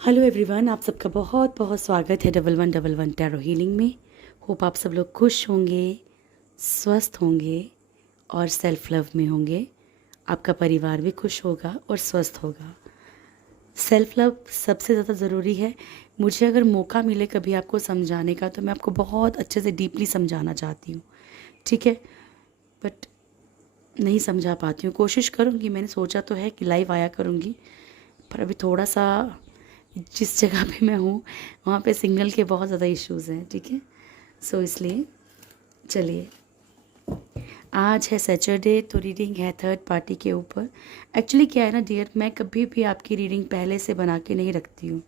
Hello everyone, आप सबका बहुत बहुत स्वागत है 1111 टैरो हीलिंग में। होप आप सब लोग खुश होंगे, स्वस्थ होंगे और सेल्फ लव में होंगे। आपका परिवार भी खुश होगा और स्वस्थ होगा। सेल्फ लव सबसे ज़्यादा ज़रूरी है। मुझे अगर मौका मिले कभी आपको समझाने का तो मैं आपको बहुत अच्छे से डीपली समझाना चाहती हूँ, ठीक है। बट नहीं समझा पाती हूँ। कोशिश करूँगी, मैंने सोचा तो है कि लाइव आया करूँगी, पर अभी थोड़ा सा जिस जगह पे मैं हूँ वहाँ पे सिग्नल के बहुत ज़्यादा इश्यूज़ हैं, ठीक है। सो इसलिए चलिए, आज है सैटरडे तो रीडिंग है थर्ड पार्टी के ऊपर। एक्चुअली क्या है ना डियर, मैं कभी भी आपकी रीडिंग पहले से बना के नहीं रखती हूँ,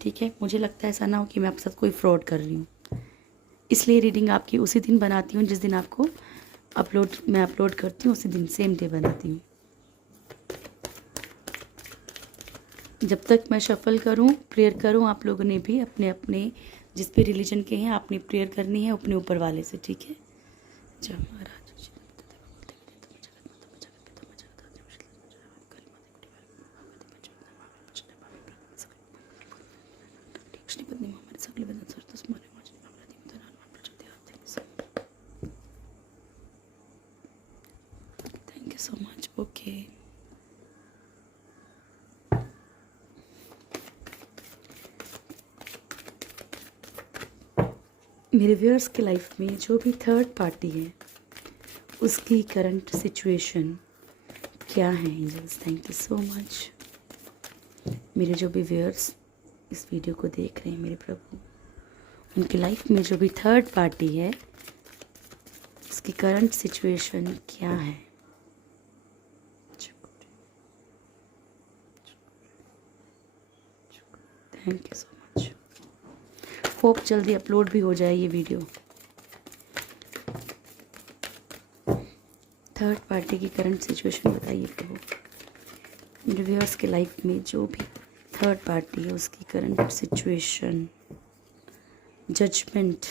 ठीक है। मुझे लगता है ऐसा ना हो कि मैं आपके साथ कोई फ्रॉड कर रही हूँ, इसलिए रीडिंग आपकी उसी दिन बनाती हूँ जिस दिन आपको मैं अपलोड करती हूँ, उसी दिन सेम डे बनाती हूँ। जब तक मैं शफल करूं, प्रेयर करूं, आप लोगों ने भी अपने अपने जिस भी रिलीजन के हैं अपनी प्रेयर करनी है अपने ऊपर वाले से, ठीक है। जय महाराज thank you so much. Okay, मेरे व्यूअर्स के लाइफ में जो भी थर्ड पार्टी है उसकी करंट सिचुएशन क्या है angels. Thank you so much. मेरे जो भी व्यूअर्स इस वीडियो को देख रहे हैं मेरे प्रभु, उनकी लाइफ में जो भी थर्ड पार्टी है उसकी करंट सिचुएशन क्या है। Thank you so much. Hope जल्दी अपलोड भी हो जाए ये वीडियो। थर्ड पार्टी की करंट सिचुएशन बताइए प्रभु। मेरे व्यूअर्स के लाइफ में जो भी थर्ड पार्टी है उसकी करंट सिचुएशन, जजमेंट,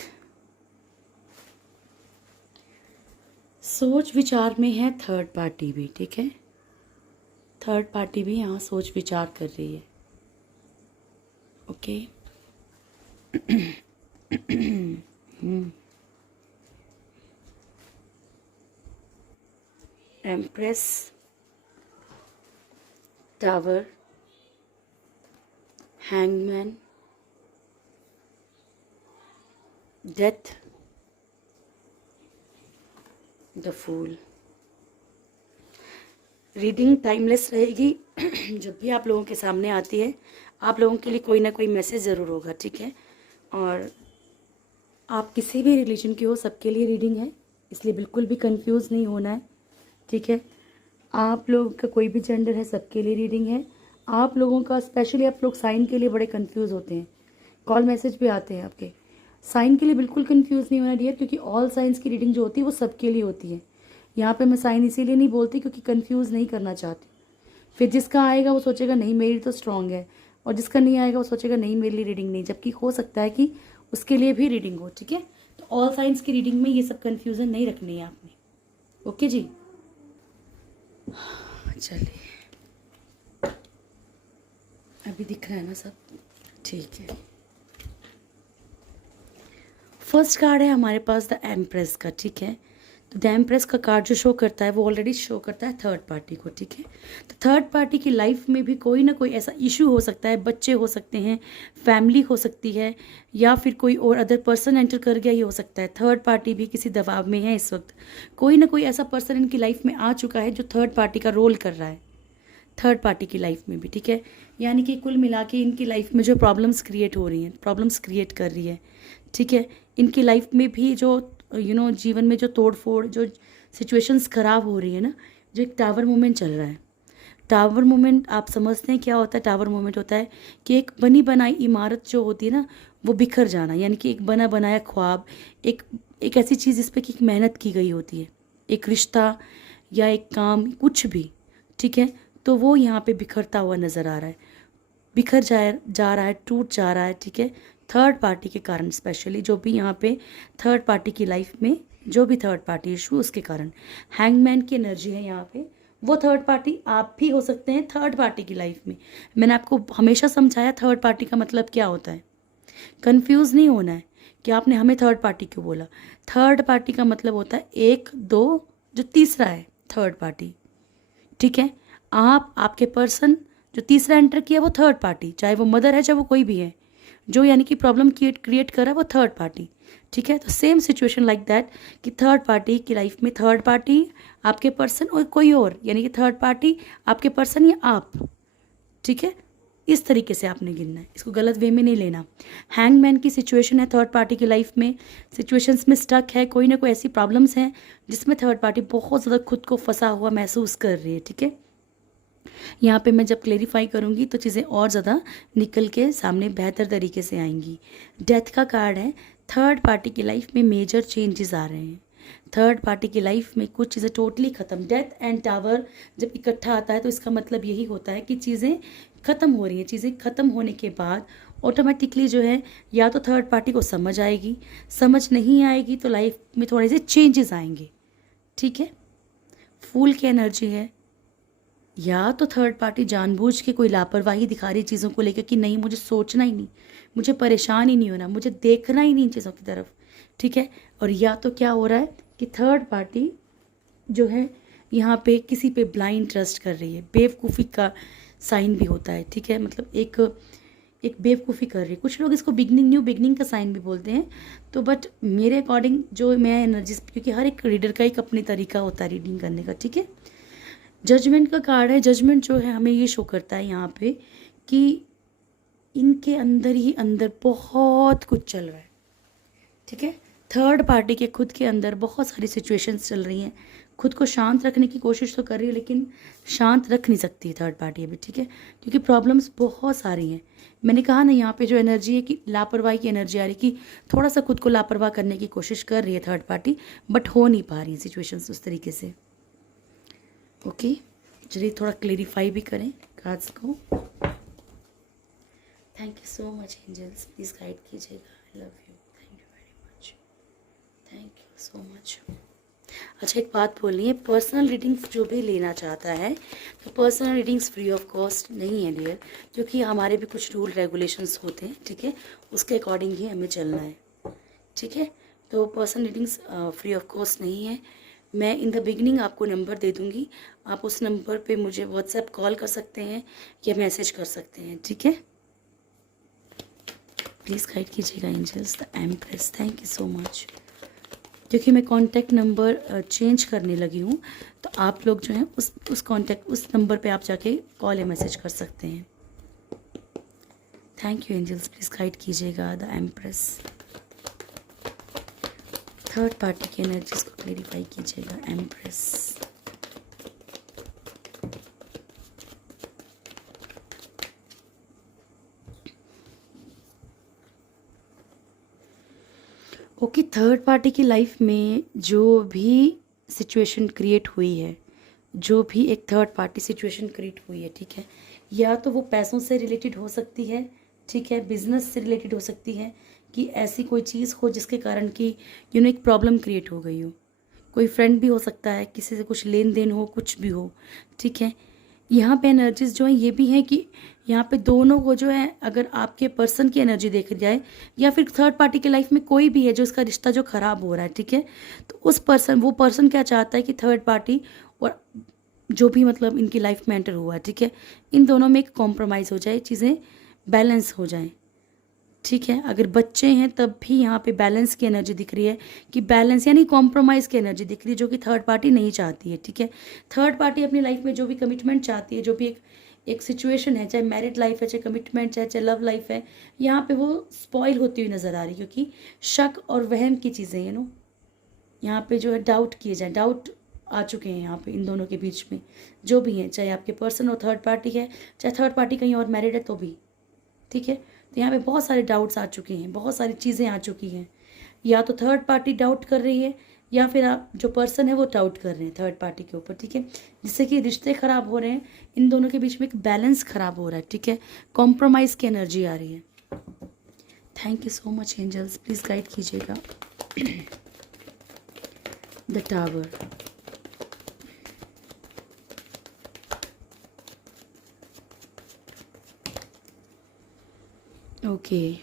सोच विचार में है थर्ड पार्टी भी, ठीक है। थर्ड पार्टी भी यहाँ सोच विचार कर रही है, okay. Empress, tower, hangman, death, the fool. Reading timeless रहेगी। जब भी आप लोगों के सामने आती है आप लोगों के लिए कोई ना कोई मैसेज ज़रूर होगा, ठीक है। और आप किसी भी रिलीजन के हो, सबके लिए रीडिंग है, इसलिए बिल्कुल भी कंफ्यूज नहीं होना है, ठीक है। आप लोग का कोई भी जेंडर है सबके लिए रीडिंग है। आप लोगों का स्पेशली आप लोग साइन के लिए बड़े कंफ्यूज होते हैं, कॉल मैसेज भी आते हैं आपके। साइन के लिए बिल्कुल कंफ्यूज नहीं होना डियर, क्योंकि ऑल साइंस की रीडिंग जो होती है वो सबके लिए होती है। यहाँ पे मैं साइन इसीलिए नहीं बोलती क्योंकि कंफ्यूज नहीं करना चाहती। फिर जिसका आएगा वो सोचेगा नहीं मेरी तो स्ट्रांग है, और जिसका नहीं आएगा वो सोचेगा नहीं मेरे लिए रीडिंग नहीं, जबकि हो सकता है कि उसके लिए भी रीडिंग हो, ठीक है। तो ऑल साइंस की रीडिंग में ये सब कंफ्यूजन नहीं रखनी है आपने, ओके जी। चलिए, अभी दिख रहा है ना सब, ठीक है। फर्स्ट कार्ड है हमारे पास द एम्प्रेस का, ठीक है। तो द एम्प्रेस का कार्ड जो शो करता है वो ऑलरेडी शो करता है थर्ड पार्टी को, ठीक है। तो थर्ड पार्टी की लाइफ में भी कोई ना कोई ऐसा इशू हो सकता है, बच्चे हो सकते हैं, फैमिली हो सकती है, या फिर कोई और अदर पर्सन एंटर कर गया, ये हो सकता है। थर्ड पार्टी भी किसी दबाव में है इस वक्त। कोई ना कोई ऐसा पर्सन इनकी लाइफ में आ चुका है जो थर्ड पार्टी का रोल कर रहा है थर्ड पार्टी की लाइफ में भी, ठीक है। यानी कि कुल मिला के इनकी लाइफ में जो प्रॉब्लम्स क्रिएट हो रही हैं, प्रॉब्लम्स क्रिएट कर रही है, ठीक है। इनकी लाइफ में भी जो जीवन में जो तोड़ फोड़, जो सिचुएशंस ख़राब हो रही है ना, जो एक टावर मूवमेंट चल रहा है। टावर मूवमेंट आप समझते हैं क्या होता है? टावर मूवमेंट होता है कि एक बनी बनाई इमारत जो होती है ना वो बिखर जाना, यानी कि एक बना बनाया ख्वाब, एक एक ऐसी चीज़ जिस पर कि मेहनत की गई होती है, एक रिश्ता या एक काम, कुछ भी, ठीक है। तो वो यहाँ पे बिखरता हुआ नज़र आ रहा है, बिखर जा रहा है, टूट जा रहा है, ठीक है। थर्ड पार्टी के कारण, स्पेशली जो भी यहाँ पे थर्ड पार्टी की लाइफ में जो भी थर्ड पार्टी इशू उसके कारण हैंगमैन की एनर्जी है यहाँ पे। वो थर्ड पार्टी आप भी हो सकते हैं थर्ड पार्टी की लाइफ में। मैंने आपको हमेशा समझाया थर्ड पार्टी का मतलब क्या होता है, कंफ्यूज नहीं होना है कि आपने हमें थर्ड पार्टी क्यों बोला। थर्ड पार्टी का मतलब होता है एक दो, जो तीसरा है थर्ड पार्टी, ठीक है। आप, आपके पर्सन जो तीसरा एंटर किया वो थर्ड पार्टी, चाहे वो मदर है चाहे वो कोई भी है, जो यानी कि प्रॉब्लम क्रिएट कर रहा है वो थर्ड पार्टी, ठीक है। तो सेम सिचुएशन लाइक दैट कि थर्ड पार्टी की लाइफ में थर्ड पार्टी आपके पर्सन और कोई और, यानी कि थर्ड पार्टी आपके पर्सन या आप, ठीक है। इस तरीके से आपने गिनना है, इसको गलत वे में नहीं लेना। हैंगमैन की सिचुएशन है थर्ड पार्टी की लाइफ में, सिचुएशंस में स्टक है, कोई ना कोई ऐसी प्रॉब्लम्स हैं जिसमें थर्ड पार्टी बहुत ज़्यादा खुद को फंसा हुआ महसूस कर रही है, ठीक है। यहाँ पे मैं जब क्लेरिफाई करूँगी तो चीज़ें और ज़्यादा निकल के सामने बेहतर तरीके से आएंगी। डेथ का कार्ड है, थर्ड पार्टी की लाइफ में मेजर चेंजेस आ रहे हैं। थर्ड पार्टी की लाइफ में कुछ चीज़ें टोटली ख़त्म। डेथ एंड टावर जब इकट्ठा आता है तो इसका मतलब यही होता है कि चीज़ें ख़त्म हो रही हैं। चीज़ें ख़त्म होने के बाद ऑटोमेटिकली जो है या तो थर्ड पार्टी को समझ आएगी, समझ नहीं आएगी तो लाइफ में थोड़े से चेंजेस आएंगे, ठीक है। फूल की एनर्जी है, या तो थर्ड पार्टी जानबूझ के कोई लापरवाही दिखा रही चीज़ों को लेकर कि नहीं मुझे सोचना ही नहीं, मुझे परेशान ही नहीं होना, मुझे देखना ही नहीं इन चीज़ों की तरफ, ठीक है। और या तो क्या हो रहा है कि थर्ड पार्टी जो है यहाँ पे किसी पे ब्लाइंड ट्रस्ट कर रही है। बेवकूफ़ी का साइन भी होता है, ठीक है। मतलब एक बेवकूफ़ी कर रही है। कुछ लोग इसको बिगनिंग, न्यू बिगनिंग का साइन भी बोलते हैं। तो बट मेरे अकॉर्डिंग जो मैं एनर्जीज, क्योंकि हर एक रीडर का एक अपनी तरीका होता है रीडिंग करने का, ठीक है। जजमेंट का कार्ड है। जजमेंट जो है हमें ये शो करता है यहाँ पे कि इनके अंदर ही अंदर बहुत कुछ चल रहा है, ठीक है। थर्ड पार्टी के खुद के अंदर बहुत सारी सिचुएशंस चल रही हैं। खुद को शांत रखने की कोशिश तो कर रही है लेकिन शांत रख नहीं सकती है थर्ड पार्टी अभी, ठीक है, क्योंकि प्रॉब्लम्स बहुत सारी हैं। मैंने कहा ना यहाँ पे जो एनर्जी है कि लापरवाही की एनर्जी आ रही कि थोड़ा सा खुद को लापरवाह करने की कोशिश कर रही है थर्ड पार्टी, बट हो नहीं पा रही है सिचुएशंस उस तरीके से। ओके, चलिए थोड़ा क्लेरिफाई भी करें कार्ड्स को। Thank you so much angels, please guide कीजिएगा। I love you, thank you very much, thank you so much. अच्छा, एक बात बोलनी है, पर्सनल रीडिंग्स जो भी लेना चाहता है तो personal readings free of cost नहीं है डियर, क्योंकि हमारे भी कुछ रूल रेगुलेशंस होते हैं, ठीक है, उसके अकॉर्डिंग ही हमें चलना है, ठीक है। तो personal readings free of cost नहीं है। मैं इन द बिगनिंग आपको नंबर दे दूँगी, आप उस नंबर पे मुझे व्हाट्सएप कॉल कर सकते हैं या मैसेज कर सकते हैं, ठीक है। प्लीज़ गाइड कीजिएगा angels. The empress, thank you so much. क्योंकि मैं कॉन्टैक्ट नंबर चेंज करने लगी हूँ तो आप लोग जो हैं उस नंबर पे आप जाके कॉल या मैसेज कर सकते हैं। Thank you angels, please guide कीजिएगा। द एम्प्रेस, थर्ड पार्टी की एनर्जीज को क्लेरिफाई कीजिएगा। एम्प्रेस, ओके, थर्ड पार्टी की लाइफ में जो भी सिचुएशन क्रिएट हुई है, जो भी एक थर्ड पार्टी सिचुएशन क्रिएट हुई है, ठीक है, या तो वो पैसों से रिलेटेड हो सकती है, ठीक है, बिजनेस से रिलेटेड हो सकती है, कि ऐसी कोई चीज़ हो जिसके कारण कि एक प्रॉब्लम क्रिएट हो गई हो। कोई फ्रेंड भी हो सकता है, किसी से कुछ लेन देन हो, कुछ भी हो, ठीक है। यहाँ पे एनर्जीज जो है ये भी है कि यहाँ पे दोनों को जो है, अगर आपके पर्सन की एनर्जी देखी जाए या फिर थर्ड पार्टी की लाइफ में कोई भी है जो इसका रिश्ता जो ख़राब हो रहा है, ठीक है, तो वो पर्सन क्या चाहता है कि थर्ड पार्टी और जो भी मतलब इनकी लाइफ में एंटर हुआ है, ठीक है, इन दोनों में एक कॉम्प्रोमाइज़ हो जाए, चीज़ें बैलेंस हो जाएं, ठीक है। अगर बच्चे हैं तब भी यहाँ पे बैलेंस की एनर्जी दिख रही है, कि बैलेंस यानी कॉम्प्रोमाइज़ की एनर्जी दिख रही है, जो कि थर्ड पार्टी नहीं चाहती है, ठीक है। थर्ड पार्टी अपनी लाइफ में जो भी कमिटमेंट चाहती है, जो भी एक सिचुएशन है, चाहे मैरिड लाइफ है, चाहे कमिटमेंट है, चाहे लव लाइफ है, यहाँ पे वो स्पॉइल होती हुई नज़र आ रही है, क्योंकि शक और वहम की चीज़ें यहाँ पे जो है डाउट किए जाए, डाउट आ चुके हैं यहाँ पे इन दोनों के बीच में, जो भी हैं, चाहे आपके पर्सन और थर्ड पार्टी है, चाहे थर्ड पार्टी कहीं और मैरिड है तो भी, ठीक है। तो यहाँ पे बहुत सारे डाउट्स आ चुके हैं, बहुत सारी चीज़ें आ चुकी हैं। या तो थर्ड पार्टी डाउट कर रही है या फिर आप जो पर्सन है वो डाउट कर रहे हैं थर्ड पार्टी के ऊपर, ठीक है, जिससे कि रिश्ते ख़राब हो रहे हैं, इन दोनों के बीच में एक बैलेंस ख़राब हो रहा है, ठीक है, कॉम्प्रोमाइज़ की एनर्जी आ रही है। Thank you so much angels, please guide कीजिएगा। The tower, okay,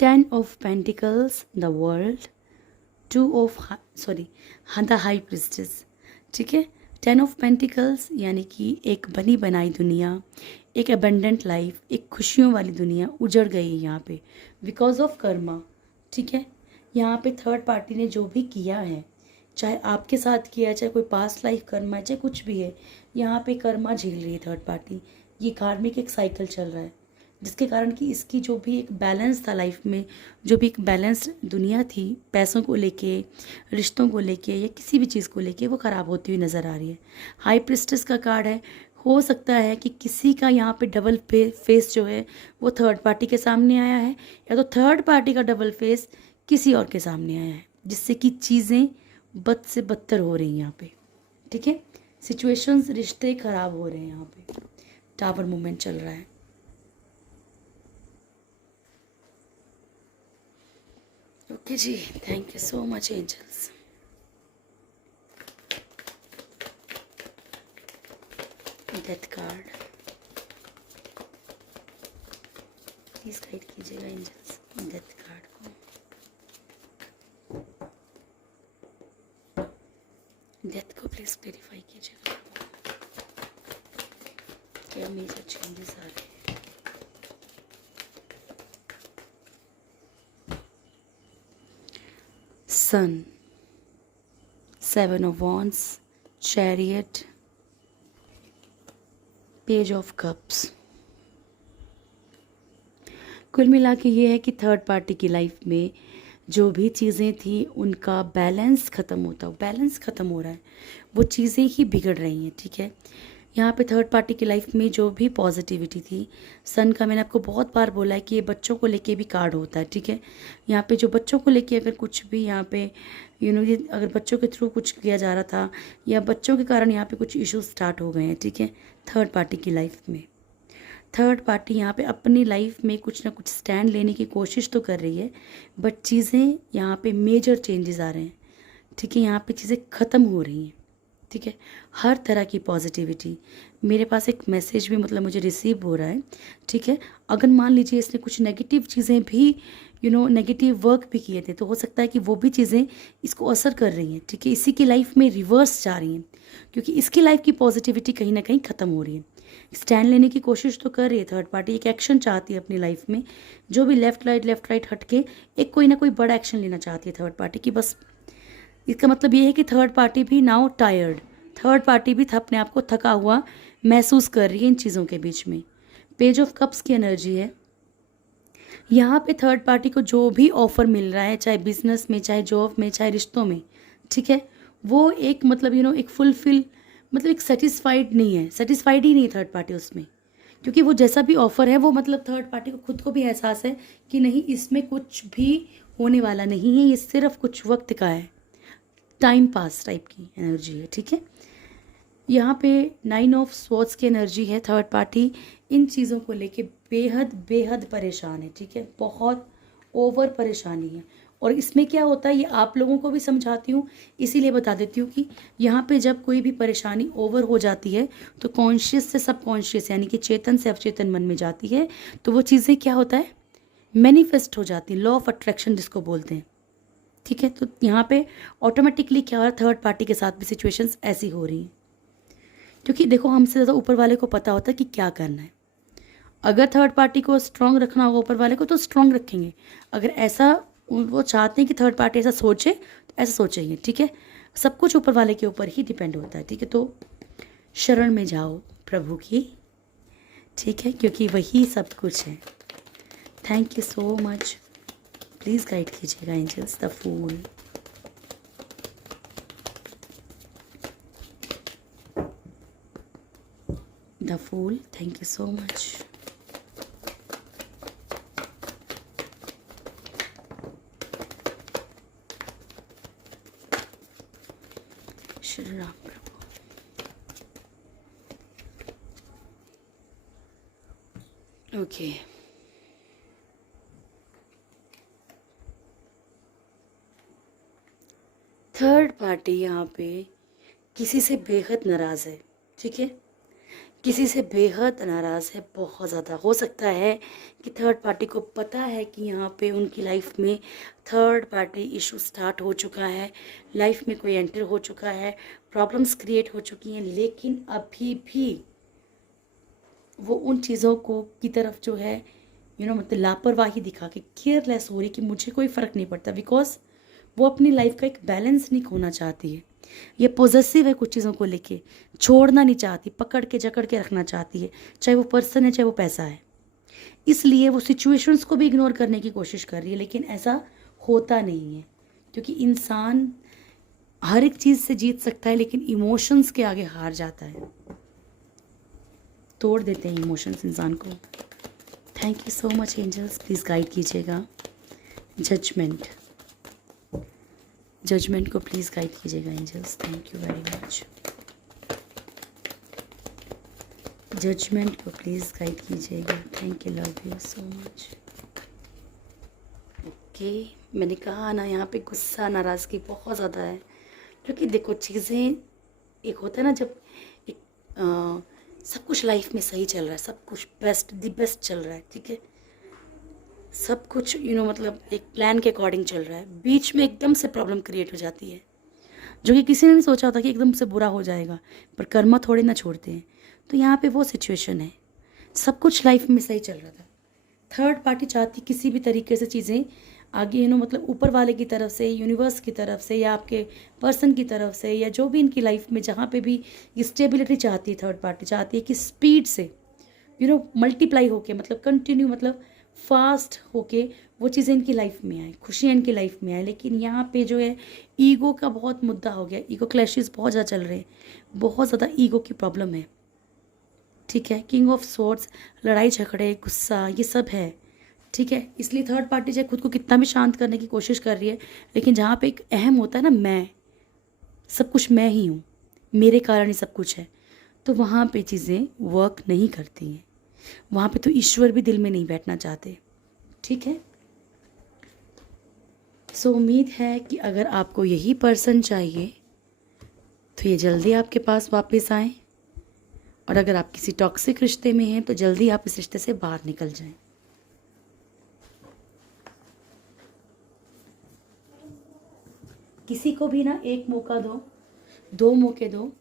10 of Pentacles, the world, 2 of sorry the high priestess, ठीक है। 10 of Pentacles यानी कि एक बनी बनाई दुनिया, एक अबंडेंट लाइफ, एक खुशियों वाली दुनिया उजड़ गई है यहाँ पे बिकॉज ऑफ कर्मा, ठीक है। यहाँ पे थर्ड पार्टी ने जो भी किया है, चाहे आपके साथ किया है, चाहे कोई पास्ट लाइफ कर्मा है, चाहे कुछ भी है, यहाँ पे कर्मा झेल रही है थर्ड पार्टी। ये कार्मिक एक साइकिल चल रहा है जिसके कारण कि इसकी जो भी एक बैलेंस था लाइफ में, जो भी एक बैलेंस दुनिया थी पैसों को लेके, रिश्तों को लेके या किसी भी चीज़ को लेके, वो ख़राब होती हुई नज़र आ रही है। हाई प्रिस्टेस का कार्ड है। हो सकता है कि किसी का यहाँ पे डबल फेस जो है वो थर्ड पार्टी के सामने आया है, या तो थर्ड पार्टी का डबल फेस किसी और के सामने आया है, जिससे कि चीज़ें बद से बदतर हो रही हैं यहाँ पे, ठीक है। सिचुएशंस, रिश्ते ख़राब हो रहे हैं यहाँ पे। टावर मूवमेंट चल रहा है। ओके जी, thank you so much angels. Death card please guide कीजिएगा एंजल्स डेथ कार्ड को। डेथ को प्लीज क्लेरिफाई कीजिएगा, क्या मेजर चेंजेस आ रहे हैं। Sun, 7 of Wands, Chariot, Page of Cups। कुल मिला के ये है कि थर्ड पार्टी की लाइफ में जो भी चीज़ें थी उनका बैलेंस ख़त्म हो रहा है, वो चीज़ें ही बिगड़ रही हैं, ठीक है। यहाँ पे थर्ड पार्टी की लाइफ में जो भी पॉजिटिविटी थी, सन का मैंने आपको बहुत बार बोला है कि ये बच्चों को लेके भी कार्ड होता है, ठीक है। यहाँ पे जो बच्चों को लेके अगर कुछ भी यहाँ पे ये अगर बच्चों के थ्रू कुछ किया जा रहा था या बच्चों के कारण यहाँ पे कुछ इश्यूज स्टार्ट हो गए हैं, ठीक है। थर्ड पार्टी की लाइफ में थर्ड पार्टी यहाँ पे अपनी लाइफ में कुछ ना कुछ स्टैंड लेने की कोशिश तो कर रही है, बट चीज़ें यहाँ पे मेजर चेंजेस आ रहे हैं, ठीक है। यहाँ पे चीज़ें ख़त्म हो रही हैं, ठीक है। हर तरह की पॉजिटिविटी, मेरे पास एक मैसेज भी मतलब मुझे रिसीव हो रहा है, ठीक है। अगर मान लीजिए इसने कुछ नेगेटिव चीज़ें भी नेगेटिव वर्क भी किए थे, तो हो सकता है कि वो भी चीज़ें इसको असर कर रही हैं, ठीक है। इसी की लाइफ में रिवर्स जा रही हैं क्योंकि इसकी लाइफ की पॉजिटिविटी कहीं ना कहीं ख़त्म हो रही है। स्टैंड लेने की कोशिश तो कर रही है थर्ड पार्टी, एक एक्शन चाहती है अपनी लाइफ में, जो भी लेफ्ट राइट हट के एक कोई ना कोई बड़ा एक्शन लेना चाहती है थर्ड पार्टी की। बस इसका मतलब ये है कि थर्ड पार्टी भी नाउ टायर्ड, थर्ड पार्टी भी अपने आप को थका हुआ महसूस कर रही है इन चीज़ों के बीच में। पेज ऑफ कप्स की एनर्जी है यहाँ पे। थर्ड पार्टी को जो भी ऑफर मिल रहा है, चाहे बिजनेस में, चाहे जॉब में, चाहे रिश्तों में, ठीक है, वो एक मतलब एक फुलफिल मतलब एक सेटिस्फाइड नहीं है, सेटिस्फाइड ही नहीं है थर्ड पार्टी उसमें, क्योंकि वो जैसा भी ऑफर है वो मतलब थर्ड पार्टी को खुद को भी एहसास है कि नहीं, इसमें कुछ भी होने वाला नहीं है, ये सिर्फ कुछ वक्त का है, टाइम पास टाइप की एनर्जी है, ठीक है। यहाँ पे 9 of Swords की एनर्जी है। थर्ड पार्टी इन चीज़ों को लेके बेहद बेहद परेशान है, ठीक है, बहुत ओवर परेशानी है। और इसमें क्या होता है ये आप लोगों को भी समझाती हूँ, इसीलिए बता देती हूँ कि यहाँ पे जब कोई भी परेशानी ओवर हो जाती है तो कॉन्शियस से सबकॉन्शियस यानी कि चेतन से अवचेतन मन में जाती है, तो वो चीज़ें क्या होता है मैनिफेस्ट हो जाती हैं, लॉ ऑफ अट्रैक्शन जिसको बोलते हैं, ठीक है। तो यहाँ पे ऑटोमेटिकली क्या हो रहा है, थर्ड पार्टी के साथ भी सिचुएशंस ऐसी हो रही हैं, क्योंकि देखो हमसे ज़्यादा ऊपर वाले को पता होता है कि क्या करना है। अगर थर्ड पार्टी को स्ट्रांग रखना होगा ऊपर वाले को तो स्ट्रांग रखेंगे, अगर ऐसा वो चाहते हैं कि थर्ड पार्टी ऐसा सोचे तो ऐसा सोचेंगे, ठीक है। सब कुछ ऊपर वाले के ऊपर ही डिपेंड होता है, ठीक है। तो शरण में जाओ प्रभु की, ठीक है, क्योंकि वही सब कुछ है। Thank you so much, please guide कीजिएगा angels the fool. The Fool, thank you so much. Shri Ram Prabhu. Okay. Third party यहाँ पे किसी से बेहद नाराज़ है, ठीक है। किसी से बेहद नाराज़ है, बहुत ज़्यादा। हो सकता है कि थर्ड पार्टी को पता है कि यहाँ पे उनकी लाइफ में थर्ड पार्टी इशू स्टार्ट हो चुका है, लाइफ में कोई एंटर हो चुका है, प्रॉब्लम्स क्रिएट हो चुकी हैं, लेकिन अभी भी वो उन चीज़ों को की तरफ जो है मतलब लापरवाही दिखा के केयरलेस हो रही कि मुझे कोई फ़र्क नहीं पड़ता, बिकॉज वो अपनी लाइफ का एक बैलेंस नहीं खोना चाहती है। ये पॉजेसिव है कुछ चीज़ों को लेके, छोड़ना नहीं चाहती, पकड़ के जकड़ के रखना चाहती है, चाहे वो पर्सन है चाहे वो पैसा है। इसलिए वो सिचुएशंस को भी इग्नोर करने की कोशिश कर रही है, लेकिन ऐसा होता नहीं है, क्योंकि इंसान हर एक चीज़ से जीत सकता है लेकिन इमोशंस के आगे हार जाता है, तोड़ देते हैं इमोशंस इंसान को। Thank you so much angels, please guide कीजिएगा। जजमेंट को प्लीज़ गाइड कीजिएगा angels, thank you very much. Judgement को प्लीज़ गाइड कीजिएगा, thank you, love you so much. Okay, मैंने कहा ना यहाँ पे गुस्सा नाराज़गी बहुत ज़्यादा है, क्योंकि देखो चीज़ें एक होता है ना, जब एक सब कुछ लाइफ में सही चल रहा है, सब कुछ दी बेस्ट चल रहा है, ठीक है, सब कुछ मतलब एक प्लान के अकॉर्डिंग चल रहा है, बीच में एकदम से प्रॉब्लम क्रिएट हो जाती है, जो कि किसी ने नहीं सोचा होता कि एकदम से बुरा हो जाएगा, पर कर्मा थोड़े ना छोड़ते हैं। तो यहाँ पे वो सिचुएशन है, सब कुछ लाइफ में सही चल रहा था, थर्ड पार्टी चाहती किसी भी तरीके से चीज़ें आगे मतलब ऊपर वाले की तरफ से, यूनिवर्स की तरफ से, या आपके पर्सन की तरफ से, या जो भी इनकी लाइफ में जहाँ पे भी स्टेबिलिटी चाहती है, थर्ड पार्टी चाहती है कि स्पीड से मल्टीप्लाई होके, मतलब कंटिन्यू, मतलब फास्ट होके वो चीज़ें इनकी लाइफ में आए, खुशियाँ इनकी लाइफ में आए। लेकिन यहाँ पे जो है ईगो का बहुत मुद्दा हो गया, ईगो क्लैशेस बहुत ज़्यादा चल रहे हैं, बहुत ज़्यादा ईगो की प्रॉब्लम है, ठीक है। किंग ऑफ स्वॉर्ड्स, लड़ाई झगड़े, गुस्सा, ये सब है, ठीक है। इसलिए थर्ड पार्टी चाहे खुद को कितना भी शांत करने की कोशिश कर रही है, लेकिन जहाँ पे एक अहम होता है ना, मैं सब कुछ, मैं ही हूँ, मेरे कारण ही सब कुछ है, तो वहाँ पे चीज़ें वर्क नहीं करती हैं, वहाँ पे तो ईश्वर भी दिल में नहीं बैठना चाहते, ठीक है। सो उम्मीद है कि अगर आपको यही पर्सन चाहिए तो ये जल्दी आपके पास वापस आए, और अगर आप किसी टॉक्सिक रिश्ते में हैं तो जल्दी आप इस रिश्ते से बाहर निकल जाएं। किसी को भी ना एक मौका दो, दो मौके दो,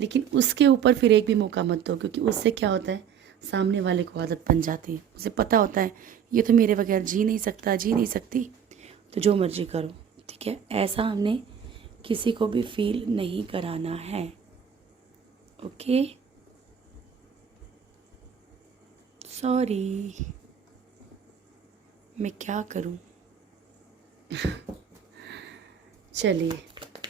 लेकिन उसके ऊपर फिर एक भी मौका मत दो, क्योंकि उससे क्या होता है, सामने वाले को आदत बन जाती है, उसे पता होता है ये तो मेरे बगैर जी नहीं सकता, जी नहीं सकती, तो जो मर्जी करो, ठीक है। ऐसा हमने किसी को भी फील नहीं कराना है, ओके। सॉरी, मैं क्या करूं। चलिए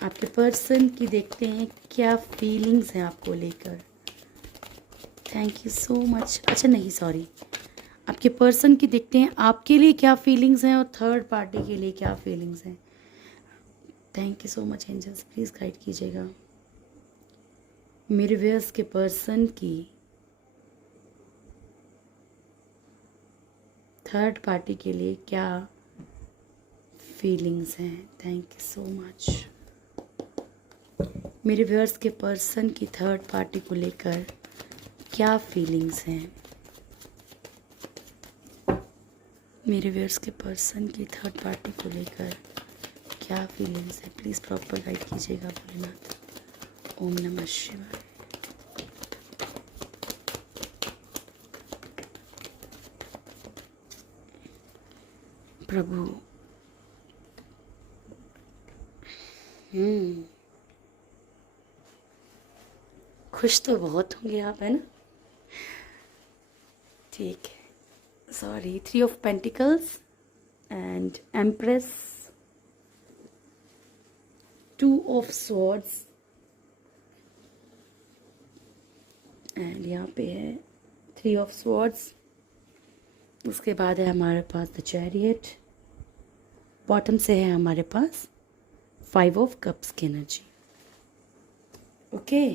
आपके पर्सन की देखते हैं क्या फीलिंग्स हैं आपको लेकर। Thank you so much. अच्छा नहीं, सॉरी, आपके पर्सन की देखते हैं आपके लिए क्या फीलिंग्स हैं और थर्ड पार्टी के लिए क्या फीलिंग्स हैं। Thank you so much angels, please guide कीजिएगा मेरे व्यूअर्स के पर्सन की थर्ड पार्टी के लिए क्या फीलिंग्स हैं। Thank you so much. मेरे व्यूअर्स के पर्सन की थर्ड पार्टी को लेकर क्या फीलिंग्स हैं। मेरे व्यूअर्स के पर्सन की थर्ड पार्टी को लेकर क्या फीलिंग्स है, प्लीज़ प्रॉपर गाइड कीजिएगा भोलेनाथ। ओम नमः शिवाय। प्रभु, खुश तो बहुत होंगे आप, है ना, ठीक है। Sorry, 3 of pentacles and empress, 2 of swords and यहाँ पे है 3 ऑफ स्वॉर्ड्स। उसके बाद है हमारे पास द चैरियट, बॉटम से है हमारे पास 5 ऑफ कप्स की एनर्जी, ओके।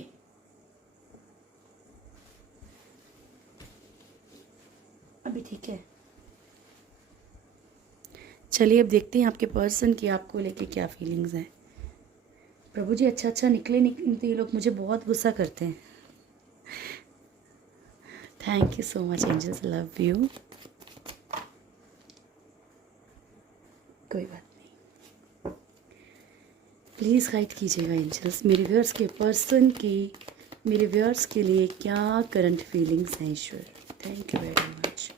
अभी ठीक है। चलिए अब देखते हैं आपके पर्सन की आपको लेके क्या फीलिंग्स हैं। प्रभु जी, अच्छा निकले, नहीं तो ये लोग मुझे बहुत गुस्सा करते हैं। Thank you so much angels, love you. कोई बात नहीं, प्लीज़ गाइड कीजिएगा एंजल्स, मेरे व्यूअर्स के पर्सन की, मेरे व्यूअर्स के लिए क्या करंट फीलिंग्स हैं ईश्वर। Thank you very much.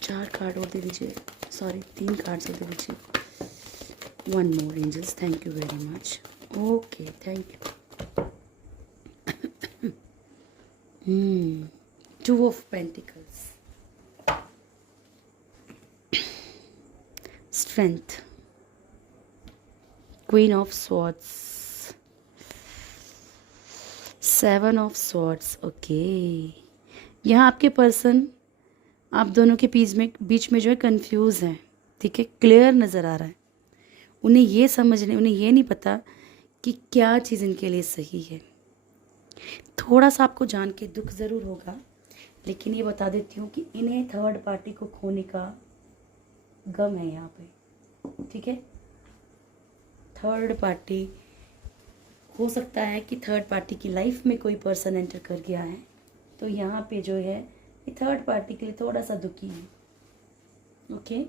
4 card और दे दीजिए, सॉरी 3 कार्ड्स और दे दीजिए। 1 more angels, thank you very much. Okay thank you. 2 of pentacles, strength, queen of swords, 7 of swords. Okay, यहाँ आपके पर्सन आप दोनों के बीच में जो है कंफ्यूज हैं, ठीक है, क्लियर नज़र आ रहा है। उन्हें ये नहीं पता कि क्या चीज़ इनके लिए सही है। थोड़ा सा आपको जान के दुख ज़रूर होगा, लेकिन ये बता देती हूँ कि इन्हें थर्ड पार्टी को खोने का गम है यहाँ पे, ठीक है। थर्ड पार्टी, हो सकता है कि थर्ड पार्टी की लाइफ में कोई पर्सन एंटर कर गया है, तो यहाँ पे जो है ये थर्ड पार्टी के लिए थोड़ा सा दुखी है। ओके,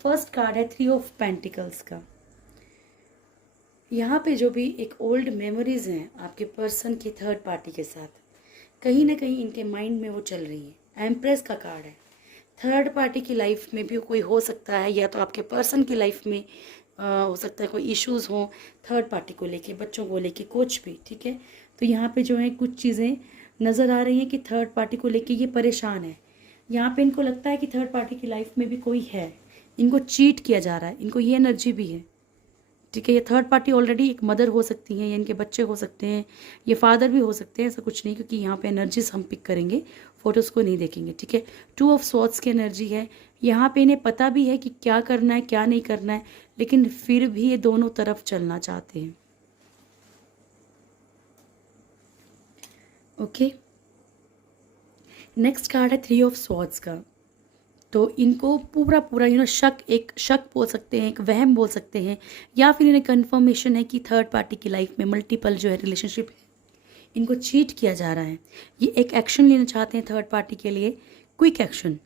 फर्स्ट कार्ड है 3 ऑफ पेंटिकल्स का। यहाँ पे जो भी एक ओल्ड मेमोरीज हैं आपके पर्सन के थर्ड पार्टी के साथ, कहीं ना कहीं इनके माइंड में वो चल रही है। एम्प्रेस का कार्ड है। थर्ड पार्टी की लाइफ में भी कोई हो सकता है, या तो आपके पर्सन की लाइफ में हो सकता है कोई इश्यूज हो थर्ड पार्टी को लेके, बच्चों को लेके, कुछ भी, ठीक है। तो यहाँ पे जो है कुछ चीज़ें नज़र आ रही हैं कि थर्ड पार्टी को लेके ये परेशान है। यहाँ पे इनको लगता है कि थर्ड पार्टी की लाइफ में भी कोई है, इनको चीट किया जा रहा है, इनको ये एनर्जी भी है, ठीक है। ये थर्ड पार्टी ऑलरेडी एक मदर हो सकती है, या इनके बच्चे हो सकते हैं, ये फादर भी हो सकते हैं, ऐसा कुछ नहीं, क्योंकि यहाँ पे एनर्जीज हम पिक करेंगे, फोटोज़ को नहीं देखेंगे, ठीक है। 2 ऑफ स्वॉर्ड्स की एनर्जी है। यहाँ पे इन्हें पता भी है कि क्या करना है क्या नहीं करना है, लेकिन फिर भी ये दोनों तरफ चलना चाहते हैं। ओके, नेक्स्ट कार्ड है 3 ऑफ स्वॉर्ड्स का। तो इनको पूरा पूरा शक बोल सकते हैं, एक वहम बोल सकते हैं, या फिर इन्हें कन्फर्मेशन है कि थर्ड पार्टी की लाइफ में मल्टीपल जो है रिलेशनशिप है, इनको चीट किया जा रहा है। ये एक एक्शन लेना चाहते हैं थर्ड पार्टी के लिए, क्विक एक्शन।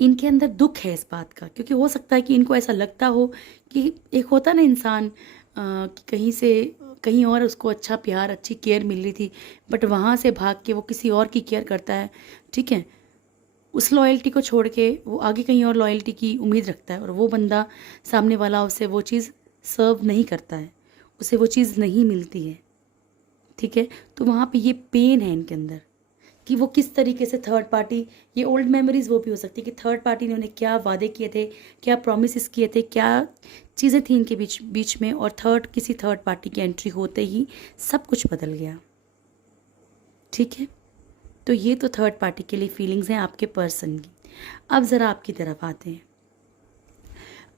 इनके अंदर दुख है इस बात का, क्योंकि हो सकता है कि इनको ऐसा लगता हो कि एक होता ना इंसान कि कहीं से कहीं और उसको अच्छा प्यार, अच्छी केयर मिल रही थी, बट वहाँ से भाग के वो किसी और की केयर करता है, ठीक है। उस लॉयल्टी को छोड़ के वो आगे कहीं और लॉयल्टी की उम्मीद रखता है, और वो बंदा सामने वाला उसे वो चीज़ सर्व नहीं करता है, उसे वो चीज़ नहीं मिलती है, ठीक है। तो वहाँ पे ये पेन है इनके अंदर कि वो किस तरीके से थर्ड पार्टी, ये ओल्ड मेमोरीज वो भी हो सकती है कि थर्ड पार्टी ने उन्हें क्या वादे किए थे, क्या प्रोमिस किए थे, क्या चीज़ें थी इनके बीच में, और किसी थर्ड पार्टी की एंट्री होते ही सब कुछ बदल गया, ठीक है। तो ये तो थर्ड पार्टी के लिए फीलिंग्स हैं आपके पर्सन की। अब ज़रा आपकी तरफ आते हैं।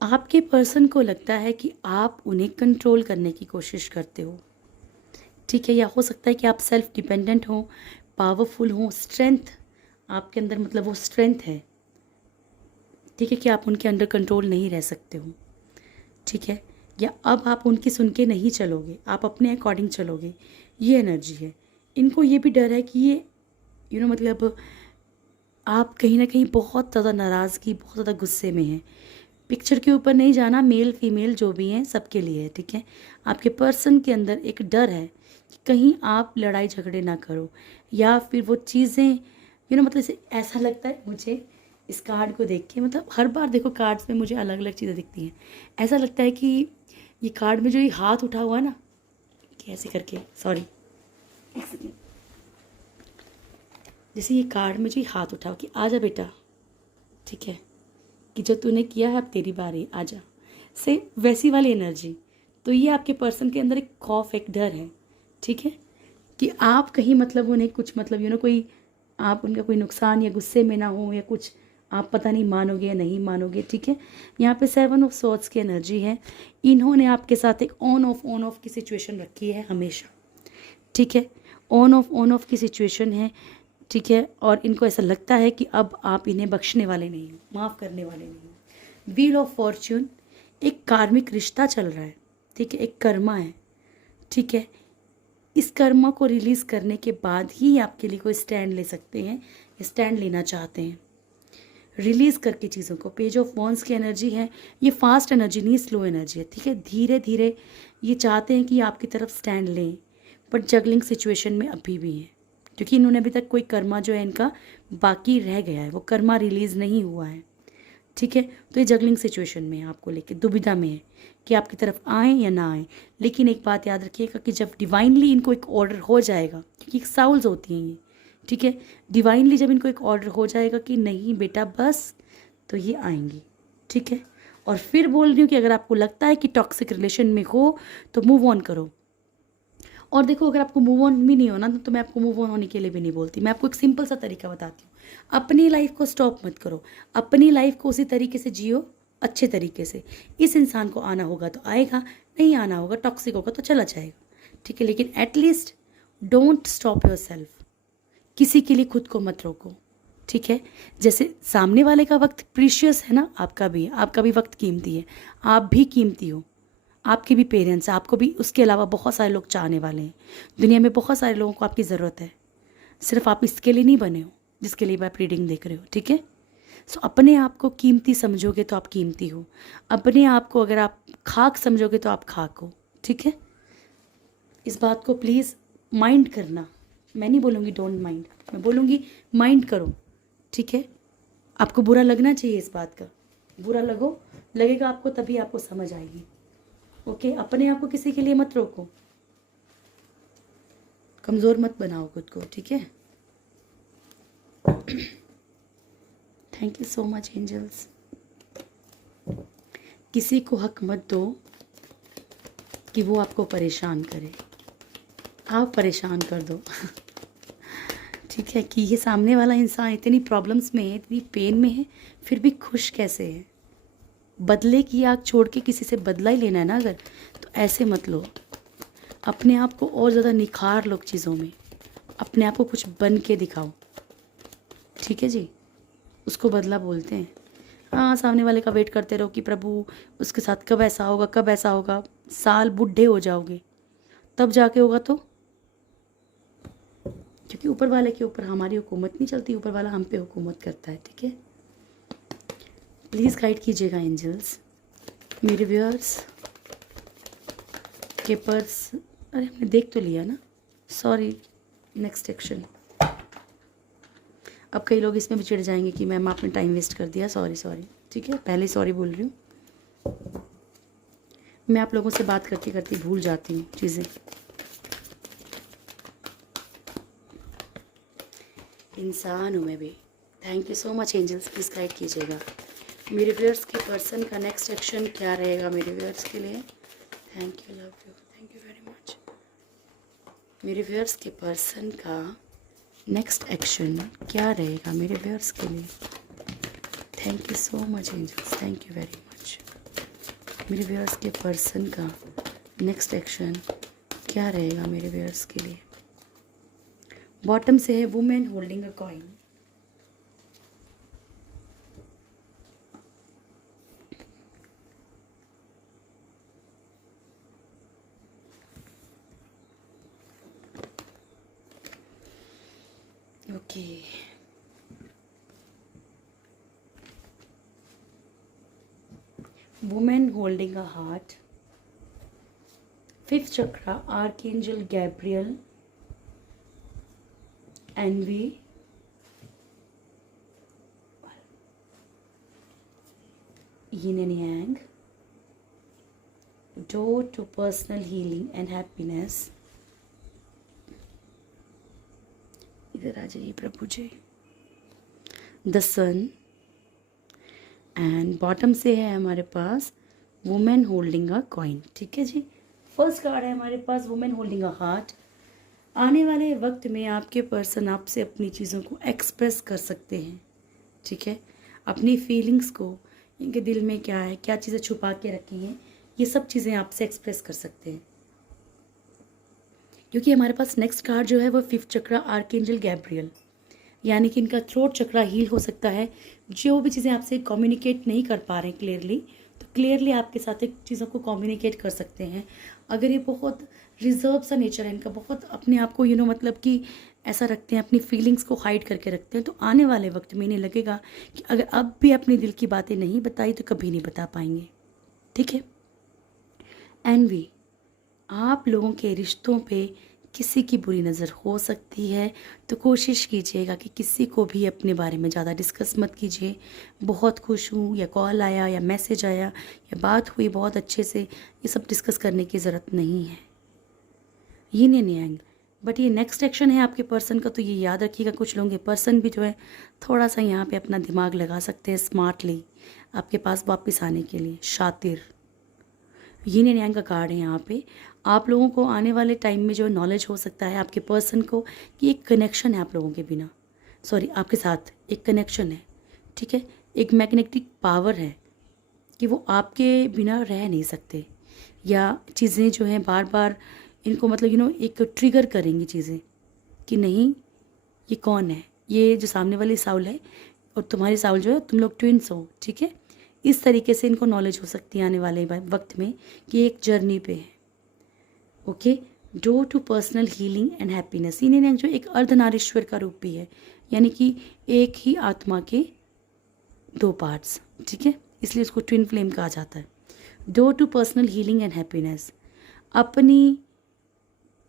आपके पर्सन को लगता है कि आप उन्हें कंट्रोल करने की कोशिश करते हो, ठीक है, या हो सकता है कि आप सेल्फ डिपेंडेंट हो, पावरफुल हो, स्ट्रेंथ आपके अंदर, मतलब वो स्ट्रेंथ है, ठीक है, कि आप उनके अंडर कंट्रोल नहीं रह सकते हो, ठीक है। या अब आप उनकी सुन के नहीं चलोगे, आप अपने अकॉर्डिंग चलोगे, ये एनर्जी है। इनको ये भी डर है कि ये मतलब आप कहीं ना कहीं बहुत ज़्यादा नाराज़गी, बहुत ज़्यादा गुस्से में हैं। पिक्चर के ऊपर नहीं जाना, मेल फीमेल जो भी हैं सबके लिए है, ठीक है। आपके पर्सन के अंदर एक डर है कि कहीं आप लड़ाई झगड़े ना करो, या फिर वो चीज़ें मतलब ऐसा लगता है मुझे इस कार्ड को देख के, मतलब हर बार देखो कार्ड्स में मुझे अलग अलग चीज़ें दिखती हैं। ऐसा लगता है कि ये कार्ड में जो ये हाथ उठा हुआ है ना, कैसे करके, सॉरी, जैसे ये कार्ड में जो हाथ उठाओ कि आजा बेटा, ठीक है, कि जो तूने किया है अब तेरी बारी, आजा, से वैसी वाली एनर्जी। तो ये आपके पर्सन के अंदर एक खौफ, एक डर है, ठीक है, कि आप कहीं मतलब उन्हें कुछ मतलब कोई आप उनका कोई नुकसान या गुस्से में ना हो, या कुछ आप पता नहीं मानोगे या नहीं मानोगे, ठीक है। यहाँ पे 7 ऑफ स्वॉर्ड्स की एनर्जी है। इन्होंने आपके साथ एक ऑन ऑफ की सिचुएशन रखी है हमेशा, ठीक है, ऑन ऑफ की सिचुएशन है, ठीक है। और इनको ऐसा लगता है कि अब आप इन्हें बख्शने वाले नहीं हो, माफ़ करने वाले नहीं हो। व्हील ऑफ फॉर्च्यून, एक कार्मिक रिश्ता चल रहा है, ठीक है, एक कर्मा है, ठीक है। इस कर्मा को रिलीज़ करने के बाद ही आपके लिए कोई स्टैंड ले सकते हैं, स्टैंड लेना चाहते हैं। रिलीज़ करके चीज़ों को, पेज ऑफ वॉन्ड्स की एनर्जी है, ये फास्ट एनर्जी नहीं, स्लो एनर्जी है, ठीक है। धीरे धीरे ये चाहते हैं कि आपकी तरफ स्टैंड लें, बट जगलिंग सिचुएशन में अभी भी है, क्योंकि इन्होंने अभी तक कोई कर्मा जो है इनका बाकी रह गया है, वो कर्मा रिलीज़ नहीं हुआ है, ठीक है। तो ये जगलिंग सिचुएशन में है, आपको लेके दुविधा में है कि आपकी तरफ आएँ या ना आएँ। लेकिन एक बात याद रखिएगा कि जब डिवाइनली इनको एक ऑर्डर हो जाएगा, क्योंकि एक साउल्स होती हैं ये, ठीक है, डिवाइनली जब इनको एक ऑर्डर हो जाएगा कि नहीं बेटा बस, तो ये आएंगी, ठीक है। और फिर बोल रही हूँ कि अगर आपको लगता है कि टॉक्सिक रिलेशन में हो तो मूव ऑन करो। और देखो, अगर आपको मूव ऑन भी नहीं होना तो मैं आपको मूव ऑन होने के लिए भी नहीं बोलती, मैं आपको एक सिंपल सा तरीका बताती हूँ। अपनी लाइफ को स्टॉप मत करो, अपनी लाइफ को उसी तरीके से जियो, अच्छे तरीके से। इस इंसान को आना होगा तो आएगा, नहीं आना होगा, टॉक्सिक होगा तो चला जाएगा, ठीक है। लेकिन at least don't stop your self, किसी के लिए खुद को मत रोको, ठीक है। जैसे सामने वाले का वक्त प्रीशियस है ना, आपका भी है, आपका भी वक्त कीमती है, आप भी कीमती हो, आपके भी पेरेंट्स, आपको भी उसके अलावा बहुत सारे लोग चाहने वाले हैं। दुनिया में बहुत सारे लोगों को आपकी ज़रूरत है, सिर्फ आप इसके लिए नहीं बने हो जिसके लिए आप रीडिंग देख रहे हो, ठीक है। सो अपने आप को कीमती समझोगे तो आप कीमती हो, अपने आप को अगर आप खाक समझोगे तो आप खाक हो, ठीक है। इस बात को प्लीज़ माइंड करना, मैं नहीं बोलूँगी डोंट माइंड, मैं बोलूँगी माइंड करो, ठीक है। आपको बुरा लगना चाहिए इस बात का, बुरा लगेगा आपको तभी आपको समझ आएगी, ओके। अपने आप को किसी के लिए मत रोको, कमज़ोर मत बनाओ खुद को, ठीक है। Thank you so much angels. किसी को हक मत दो कि वो आपको परेशान करे, आप परेशान कर दो ठीक है। कि ये सामने वाला इंसान इतनी प्रॉब्लम्स में है, इतनी पेन में है, फिर भी खुश कैसे है। बदले की आग छोड़ के किसी से बदला ही लेना है ना अगर, तो ऐसे मत लो, अपने आप को और ज़्यादा निखार लो चीज़ों में, अपने आप को कुछ बन के दिखाओ, ठीक है जी। उसको बदला बोलते हैं। हाँ, सामने वाले का वेट करते रहो कि प्रभु उसके साथ कब ऐसा होगा, कब ऐसा होगा, साल बूढ़े हो जाओगे तब जाके होगा तो, क्योंकि ऊपर वाले के ऊपर हमारी हुकूमत नहीं चलती, ऊपर वाला हम पे हुकूमत करता है, ठीक है। प्लीज़ गाइड कीजिएगा एंजल्स। मेरे व्यूअर्स के पर्स, अरे हमने देख तो लिया ना, सॉरी, नेक्स्ट एक्शन। अब कई लोग इसमें भी चिढ़ जाएंगे कि मैम आपने टाइम वेस्ट कर दिया, सॉरी, ठीक है, पहले सॉरी बोल रही हूँ। मैं आप लोगों से बात करते करते भूल जाती हूँ चीज़ें। इंसान हूँ मैं भी। Thank you so much angels, please guide कीजिएगा। मेरे व्यूअर्स के पर्सन का नेक्स्ट एक्शन क्या रहेगा मेरे व्यूअर्स के लिए। Thank you, love you, thank you very much. मेरे व्यूअर्स के पर्सन का नेक्स्ट एक्शन क्या रहेगा मेरे व्यूअर्स के लिए। Thank you so much angels, thank you very much. मेरे व्यूअर्स के पर्सन का नेक्स्ट एक्शन क्या रहेगा मेरे व्यूअर्स के लिए। बॉटम से है women holding a coin. Okay, women holding a heart, fifth chakra, archangel Gabriel, envy, yin and yang, door to personal healing and happiness। इधर आ जाइए प्रभु जी। द सन, एंड बॉटम से है हमारे पास वुमेन होल्डिंग अ कॉइन, ठीक है जी। First card है हमारे पास women holding a heart. आने वाले वक्त में आपके पर्सन आपसे अपनी चीज़ों को एक्सप्रेस कर सकते हैं, ठीक है। अपनी फीलिंग्स को, इनके दिल में क्या है, क्या चीज़ें छुपा के रखी हैं, ये सब चीज़ें आपसे एक्सप्रेस कर सकते हैं। क्योंकि हमारे पास नेक्स्ट कार्ड जो है वो फिफ्थ चक्रा, आर्कएंजल गैब्रियल, यानी कि इनका थ्रोट चक्रा हील हो सकता है। जो भी चीज़ें आपसे कम्युनिकेट नहीं कर पा रहे हैं क्लियरली, तो क्लियरली आपके साथ एक चीज़ों को कम्युनिकेट कर सकते हैं। अगर ये बहुत रिजर्व सा नेचर है इनका, बहुत अपने आप को मतलब कि ऐसा रखते हैं, अपनी फीलिंग्स को हाइड करके रखते हैं, तो आने वाले वक्त में इन्हें लगेगा कि अगर अब भी अपने दिल की बातें नहीं बताई तो कभी नहीं बता पाएंगे। ठीक है। एनवी, आप लोगों के रिश्तों पे किसी की बुरी नज़र हो सकती है, तो कोशिश कीजिएगा कि किसी को भी अपने बारे में ज़्यादा डिस्कस मत कीजिए। बहुत खुश हूँ, या कॉल आया, या मैसेज आया, या बात हुई बहुत अच्छे से, ये सब डिस्कस करने की ज़रूरत नहीं है। ये नहीं आएंगे। बट ये नेक्स्ट एक्शन है आपके पर्सन का, तो ये याद रखिएगा, कुछ लोगों के पर्सन भी जो है थोड़ा सा यहाँ पे अपना दिमाग लगा सकते हैं स्मार्टली आपके पास वापस आने के लिए। शातिर, ये न्याय का कार्ड है यहाँ पे। आप लोगों को आने वाले टाइम में जो नॉलेज हो सकता है आपके पर्सन को कि एक कनेक्शन है आप लोगों के बिना, सॉरी आपके साथ एक कनेक्शन है। ठीक है, एक मैग्नेटिक पावर है कि वो आपके बिना रह नहीं सकते, या चीज़ें जो हैं बार बार इनको एक ट्रिगर करेंगी चीज़ें कि नहीं ये कौन है, ये जो सामने वाली साउल है और तुम्हारी साउल जो है, तुम लोग ट्विन्स हो। ठीक है, इस तरीके से इनको नॉलेज हो सकती है आने वाले वक्त में कि एक जर्नी पे है। Okay, door to personal healing and happiness, इन्हें जो एक अर्धनारीश्वर का रूप भी है, यानी कि एक ही आत्मा के दो पार्ट्स। ठीक है, इसलिए उसको ट्विन फ्लेम कहा जाता है। Door to personal healing and happiness, अपनी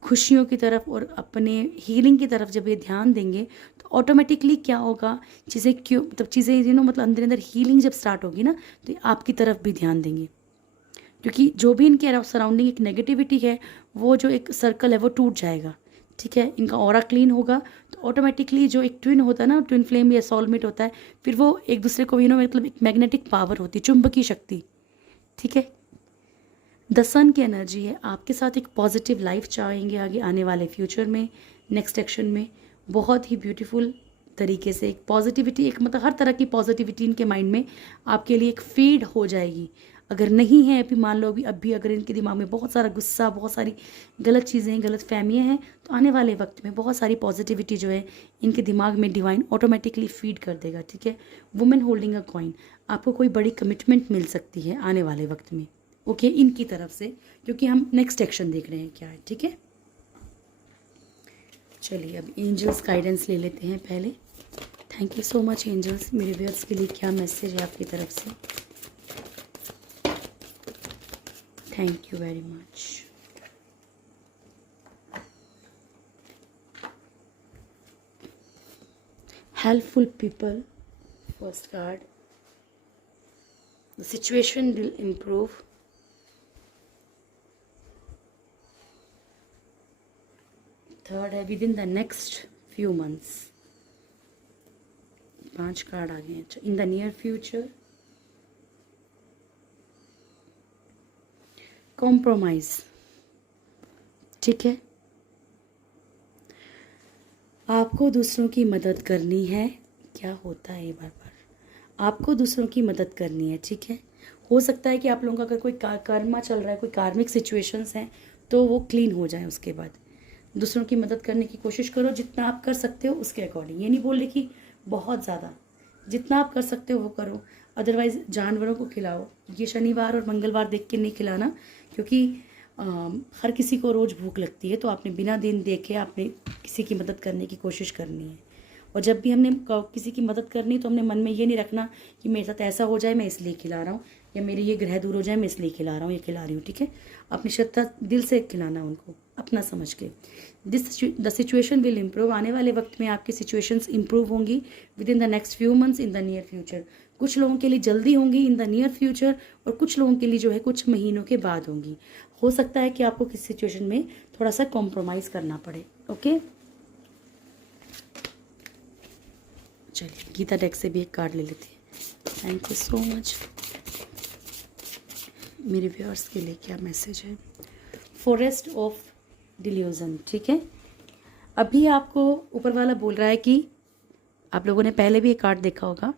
खुशियों की तरफ और अपने हीलिंग की तरफ जब ये ध्यान देंगे तो ऑटोमेटिकली क्या होगा, चीज़ें क्यों चीज़ें अंदर अंदर हीलिंग जब स्टार्ट होगी ना, तो ये आपकी तरफ भी ध्यान देंगे, क्योंकि जो भी इनके सराउंडिंग एक नेगेटिविटी है, वो जो एक सर्कल है वो टूट जाएगा। ठीक है, इनका ऑरा क्लीन होगा तो ऑटोमेटिकली जो एक ट्विन होता है ना, ट्विन फ्लेम या सोलमेट होता है, फिर वो एक दूसरे को एक मैग्नेटिक पावर होती है, चुंबकीय शक्ति। ठीक है, द सन की एनर्जी है, आपके साथ एक पॉजिटिव लाइफ चाहेंगे आगे आने वाले फ्यूचर में, नेक्स्ट एक्शन में बहुत ही ब्यूटीफुल तरीके से एक पॉजिटिविटी, एक हर तरह की पॉजिटिविटी इनके माइंड में आपके लिए एक फीड हो जाएगी। अगर नहीं है अभी, मान लो अभी अगर इनके दिमाग में बहुत सारा गुस्सा, बहुत सारी गलत चीज़ें, गलत फहमियाँ हैं, तो आने वाले वक्त में बहुत सारी पॉजिटिविटी जो है इनके दिमाग में डिवाइन ऑटोमेटिकली फीड कर देगा। ठीक है, वुमेन होल्डिंग अ कॉइन, आपको कोई बड़ी कमिटमेंट मिल सकती है आने वाले वक्त में। ओके, इनकी तरफ से, क्योंकि हम नेक्स्ट एक्शन देख रहे हैं क्या है। ठीक है, चलिए अब एंजल्स गाइडेंस ले लेते हैं पहले। Thank you so much angels, मेरे व्यूअर्स के लिए क्या मैसेज है आपकी तरफ से। Thank you very much. Helpful people, first card, the situation will improve, third है with the next few months, 5 card आ गए हैं। अच्छा, in the near future, compromise. ठीक है, आपको दूसरों की मदद करनी है, क्या होता है ये बार बार, आपको दूसरों की मदद करनी है। ठीक है, हो सकता है कि आप लोगों का अगर कोई कर्मा चल रहा है, कोई कार्मिक सिचुएशंस हैं, तो वो क्लीन हो जाए। उसके बाद दूसरों की मदद करने की कोशिश करो, जितना आप कर सकते हो उसके अकॉर्डिंग। ये नहीं बोल रही कि बहुत ज़्यादा, जितना आप कर सकते हो वो करो। अदरवाइज़ जानवरों को खिलाओ, ये शनिवार और मंगलवार देख के नहीं खिलाना, क्योंकि हर किसी को रोज़ भूख लगती है, तो आपने बिना दिन देखे आपने किसी की मदद करने की कोशिश करनी है। और जब भी हमने किसी की मदद करनी, तो हमने मन में ये नहीं रखना कि मेरे साथ ऐसा हो जाए मैं इसलिए खिला रहा हूँ, या मेरे ये ग्रह दूर हो जाए मैं इसलिए खिला रहा हूँ, ये खिला रही हूँ। ठीक है, अपनी श्रद्धा दिल से खिलाना उनको, अपना समझ के। द सिचुएशन विल इम्प्रूव, आने वाले वक्त में आपकी सिचुएशंस इम्प्रूव होंगी with in the next few months in the near future. कुछ लोगों के लिए जल्दी होंगी इन द नियर फ्यूचर, और कुछ लोगों के लिए जो है कुछ महीनों के बाद होंगी। हो सकता है कि आपको किसी सिचुएशन में थोड़ा सा कॉम्प्रोमाइज़ करना पड़े। ओके, चलिए गीता डेक से भी एक कार्ड ले लेते हैं। Thank you so much. मेरे व्यूअर्स के लिए क्या मैसेज है, फॉरेस्ट ऑफ डिल्यूजन। ठीक है, अभी आपको ऊपर वाला बोल रहा है कि आप लोगों ने पहले भी एक कार्ड देखा होगा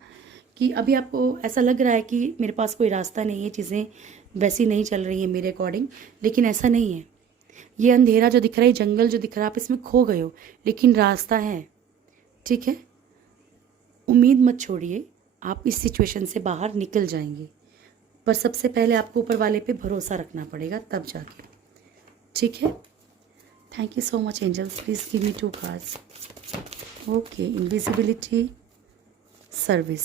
कि अभी आपको ऐसा लग रहा है कि मेरे पास कोई रास्ता नहीं है, चीज़ें वैसी नहीं चल रही हैं मेरे अकॉर्डिंग, लेकिन ऐसा नहीं है। ये अंधेरा जो दिख रहा है, जंगल जो दिख रहा है, आप इसमें खो गए हो, लेकिन रास्ता है। ठीक है, उम्मीद मत छोड़िए, आप इस सिचुएशन से बाहर निकल जाएंगे, पर सबसे पहले आपको ऊपर वाले पे भरोसा रखना पड़ेगा, तब जाके। ठीक है। Thank you so much angels, please give me 2 cards. Okay, invisibility, service.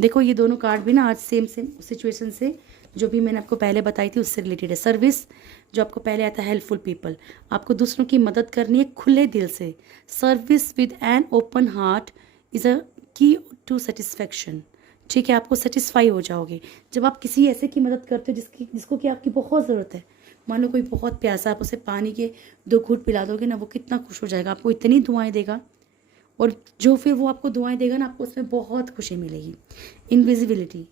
देखो ये दोनों कार्ड भी ना आज सेम सिचुएशन से जो भी मैंने आपको पहले बताई थी उससे रिलेटेड है। सर्विस जो आपको पहले आता है, हेल्पफुल पीपल, आपको दूसरों की मदद करनी है खुले दिल से। Service with an open heart is a की टू सेटिस्फैक्शन। ठीक है, आपको सेटिस्फाई हो जाओगे जब आप किसी ऐसे की मदद करते हो जिसको कि आपकी बहुत ज़रूरत है। मान लो कोई बहुत प्यासा, आप उसे पानी के 2 घूंट पिला दोगे ना, वो कितना खुश हो जाएगा, आपको इतनी दुआएं देगा, और जो फिर वो आपको दुआएं देगा ना, आपको उसमें बहुत खुशी मिलेगी। इनविजिबिलिटी,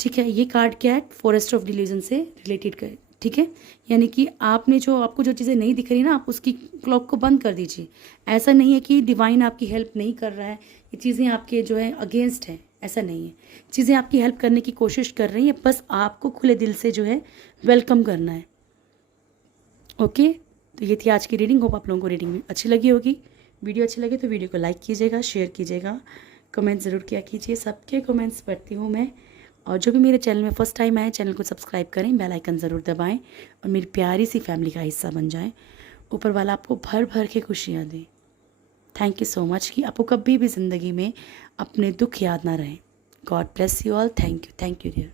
ठीक है, ये कार्ड क्या है, फॉरेस्ट ऑफ डिल्यूजन से रिलेटेड कर, ठीक है, यानी कि आपने जो आपको जो चीज़ें नहीं दिख रही ना, आप उसकी क्लॉक को बंद कर दीजिए। ऐसा नहीं है कि डिवाइन आपकी हेल्प नहीं कर रहा है, ये चीज़ें आपके जो है अगेंस्ट है, ऐसा नहीं है। चीज़ें आपकी हेल्प करने की कोशिश कर रही हैं, बस आपको खुले दिल से जो है वेलकम करना है। ओके, तो ये थी आज की रीडिंग। होप आप लोगों को रीडिंग में अच्छी लगी होगी। वीडियो अच्छी लगे तो वीडियो को लाइक कीजिएगा, शेयर कीजिएगा, कमेंट ज़रूर किया कीजिए। सबके कमेंट्स पढ़ती हूँ मैं। और जो भी मेरे चैनल में फर्स्ट टाइम आए, चैनल को सब्सक्राइब करें, बेल आइकन ज़रूर दबाएं और मेरी प्यारी सी फैमिली का हिस्सा बन जाएं। ऊपर वाला आपको भर भर के खुशियाँ दें। थैंक यू सो मच कि आपको कभी भी ज़िंदगी में अपने दुख याद ना रहें। God bless you all. Thank you dear.